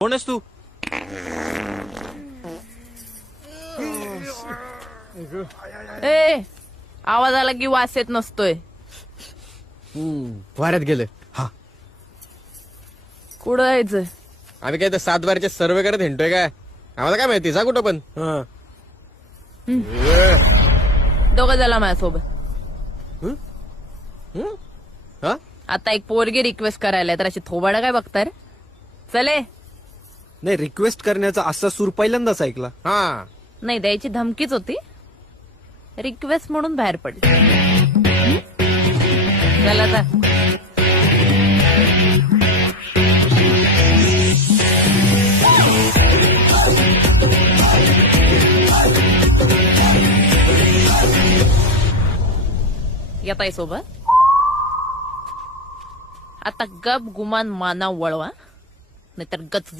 कोण आहेस तू? ए आवाज आला की वास येत नसतोय. वाऱ्यात गेले. हा, कुठं जायचंय? आम्ही काय तर 7 बारचे सर्वे करत हिंडतोय काय? आम्हाला काय माहिती, जा कुठं पण. दोघं झाला माझ्यासोबत. हा, आता एक पोरगी रिक्वेस्ट करायला तर अशी थोबाडा काय बघताय रे? चले. नाही, रिक्वेस्ट करण्याचा असा सूर पहिल्यांदाच ऐकला. हा, नाही द्यायची धमकीच होती. रिक्वेस्ट म्हणून बाहेर पडली. चला आता. येताय सोबत. आता गप गुमान माना वळवा, नाहीतर गच